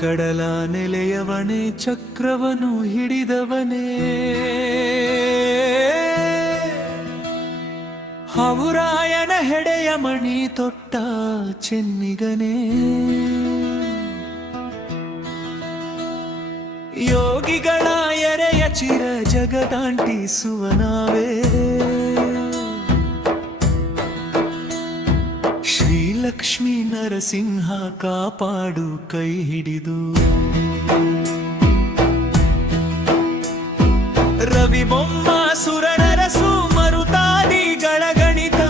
ಕಡಲ ನೆಲೆಯವನೇ ಚಕ್ರವನು ಹಿಡಿದವನೇ ಹವುರಾಯನ ಹೆಡೆಯ ಮಣಿ ತೊಟ್ಟ ಚೆನ್ನಿಗನೇ ಯೋಗಿಗಳ ಎರೆಯ ಚಿರ ಜಗದಾಂಟಿಸುವನಾವೇ ಶ್ರೀಲಕ್ಷ್ಮೀ ನರಸಿಂಹ ಕಾಪಾಡು ಕೈ ಹಿಡಿದು ರವಿ ಬೊಮ್ಮ ಸುರನರಸು ಮರುತಾದಿಗಳ ಗಣಿತ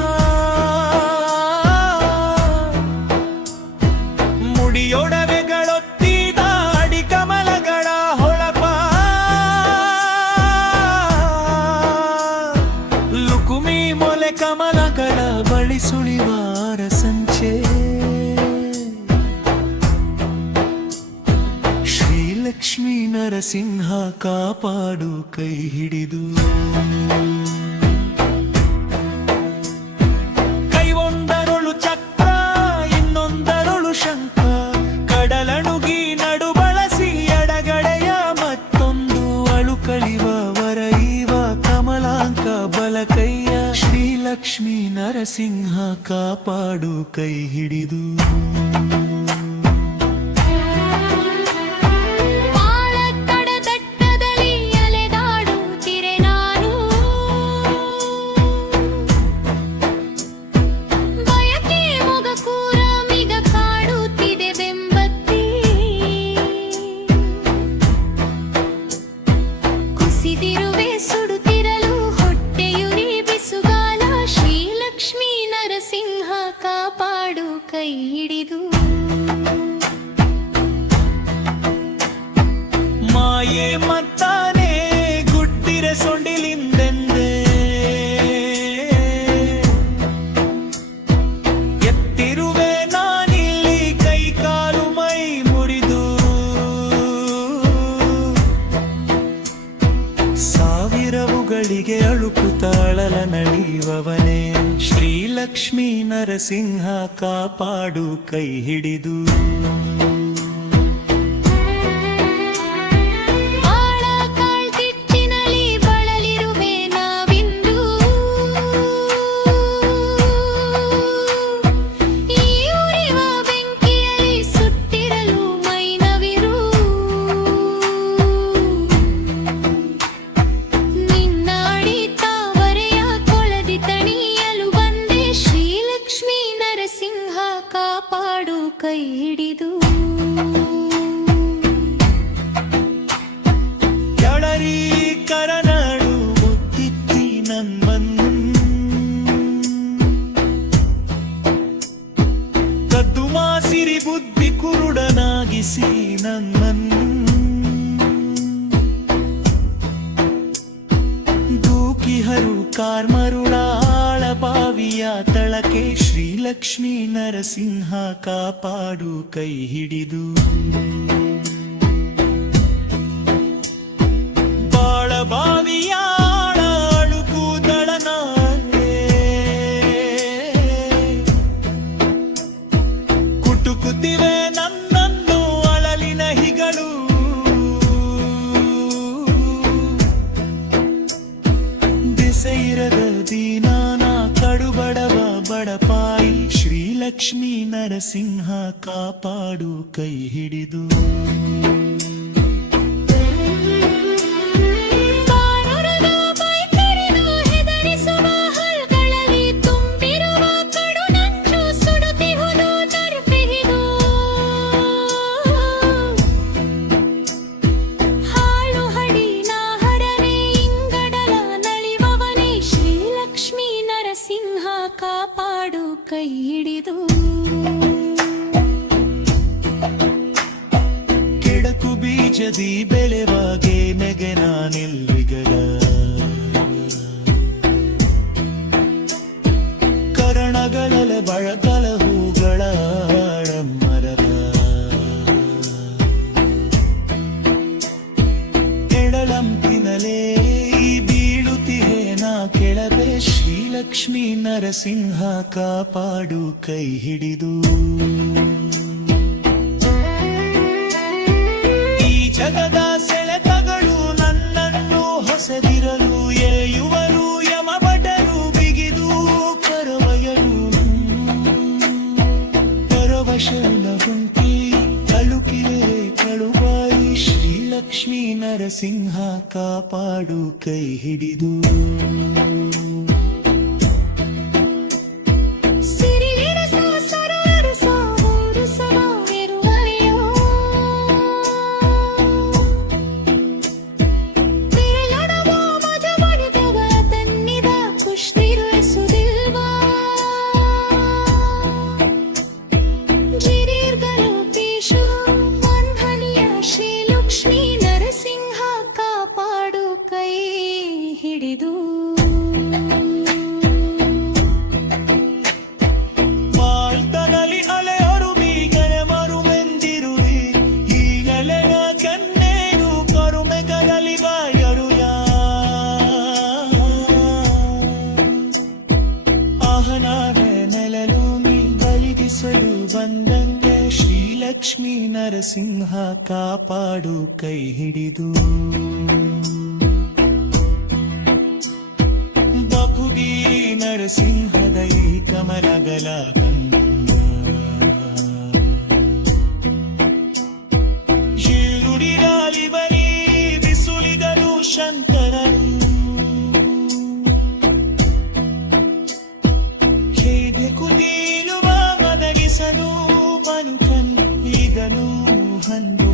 ಮುಡಿಯೊಡವೆಗಳೊತ್ತಿದ ಅಡಿಕಮಲಗಳ ಹೊಳಪ ಲುಕುಮಿ ಮೊಲೆ ಕಮಲಗಳ ಬಳಿ ಸುಳಿವಾರ ಸಂಚೆ ಶ್ರೀಲಕ್ಷ್ಮೀ ನರಸಿಂಹ ಕಾಪಾಡು ಕೈ ಹಿಡಿದು ಕೈಯೊಂದರೊಳು ಚಕ್ರ ಇನ್ನೊಂದರೊಳು ಶಂಖ ಕಡಲಣುಗಿ ನಡು ಬಳಸಿ ಎಡಗಡೆಯ ಮತ್ತೊಂದು ಅಳು ಕಳಿವ ವರೈವ ಕಮಲಾಂಕ ಬಲಕೈಯ ಶ್ರೀಲಕ್ಷ್ಮೀ ನರಸಿಂಹ ಕಾಪಾಡು ಕೈ ಹಿಡಿದು ಕಾಪಾಡು ಕೈ ಹಿಡಿದು ಮಾಯೆ ಮತ್ತಾನೆ ಗುಡ್ಡಿರೆ ಸೊಂಡಿಲಿಂದೆಂದೆ ಎತ್ತಿರುವೆ ನಾನಿಲ್ಲಿ ಕೈ ಕಾಲು ಮೈ ಮುರಿದು ಸಾವಿರವುಗಳಿಗೆ ಅಳುಕುತ್ತಾಳಲ ನಳಿಯುವವನೇ ಶ್ರೀಲಕ್ಷ್ಮೀ ನರಸಿಂಹ ಕಾಪಾಡು ಕೈ ಹಿಡಿದು ಆಳಕಾಳ್ತಿಚ್ಚಿನಲಿ ಬಳಲಿರುವೆ ನಾವಿಂದು ಈ ಉರಿವ ಬೆಂಕಿಯಲ್ಲಿ ಸುಟ್ಟಿರಲು ಮೈನವಿರು ನಿನ್ನ ಅಡಿತಾವರೆಯ ಕೊಳದಿ ತಣಿಯಲು ಬಂದೆ ಶ್ರೀಲಕ್ಷ್ಮೀ ನರಸಿಂಹ ಕಾಪಾಡು ಕೈ ಹಿಡಿದು ಎಳರಿ ಕರನಾಡು ಮುತ್ತಿತ್ತಿ ನನ್ಮನ್ನು ಕದ್ದು ಮಾಸಿರಿ ಬುದ್ಧಿ ಕುರುಡನಾಗಿಸಿ ನನ್ನನ್ನು ದೂಕಿಹರು ಕಾರ್ಮರುಳಾಳ ಬಾವಿಯ ತಳಕೆ ಶ್ರೀಲಕ್ಷ್ಮೀ ನರಸಿಂಹ ಕಾಪಾಡು ಕೈ ಹಿಡಿದು ಬಾಳ ಬಾವಿಯ ಅಳುಕುದಳನಾಗೆ ಕುಟುಕುತ್ತಿವೆ ನನ್ನನ್ನು ಅಳಲಿನ ಹಿಗಳು ದಿಸೆಯಿರದ ದೀನಾನ ಕಡುಬಡವ ಬಡಪಾಯಿ ಶ್ರೀಲಕ್ಷ್ಮೀ ನರಸಿಂಹ ಕಾಪಾಡು ಕೈ ಹಿಡಿದು ಕಾಪಾಡು ಕೈ ಹಿಡಿದು ಕೆಡಕು ಬೀಜದಿ ಬೆಳೆವಾಗೆ ನೆಗೆನ ನಿಲ್ವಿಗರ ಕರಣಗಳಲೆ ಬಳಕಲ ಹೂಗಳ ಮರದ ಎಡಲಂಪಿನಲೇ ಬೀಳುತ್ತಿಹೇನ ಕೆಳಬೆ ಶ್ರೀಲಕ್ಷ್ಮೀ ನರಸಿಂಹ ಕಾಪಾಡು ಕೈ ಹಿಡಿದು ಜಗದ ಸೆಳೆತಗಳು ನನ್ನನ್ನು ಹೊಸದಿರಲು ಎಳೆಯುವರು ಯಮಭಟರು ಬಿಗಿದು ಕರವಯಲು ಪರವಶನ ಹುಂಕಿ ಅಳುಕಿರೆ ಕಳುವಾಯಿ ಶ್ರೀಲಕ್ಷ್ಮೀ ನರಸಿಂಹ ಕಾಪಾಡು ಕೈ ಹಿಡಿದು ಸಿರಿಲಿರಸ ಸರರಸ ಊರುಸವ ಇರುವಳೆಯೋ ತಿರುಳಡವ ಮಜ ಮಾಡಿದವ ತನ್ನಿದ ಕುಷ್ಟಿರುಸುದಿಲ್ವಾ ಗಿರಿರ್ಗಲು ಪೀಶು ವಂದನೀಯ ಶ್ರೀಲಕ್ಷ್ಮೀ ನರಸಿಂಹ ಕಾಪಾಡು ಕೈ ಹಿಡಿದು ಮಾಲ್ತನಲ್ಲಿ ಅಲೆಯರು ಬೀಗನೆ ಮರುಮೆಂದಿರುವಿ ಈಗಲೆನ ಕನ್ನೇನು ಕರುಮೆ ಕರಲಿ ಬಾಯರುಯ ಆಹನಾರೆ ನೆಲಲು ನೀ ಬಲಿಗಿಸಲು ಬಂದಂತೆ ಶ್ರೀಲಕ್ಷ್ಮೀ ನರಸಿಂಹ ಕಾಪಾಡು ಕೈ ಹಿಡಿದು ಬಪುಗಿರಿ ನರಸಿಂಹದ ಈ ಕಮಲಗಳ ನುಡಿರಾಲಿ ಬಲಿ ಬಿಸುಲಿಗರು ಶಂಕರನು ಹೇಗೆ ಕುದೀಲುವ ಮದಗಿಸಲು ಬನುಕನ್ ಇದನು ಹಂದು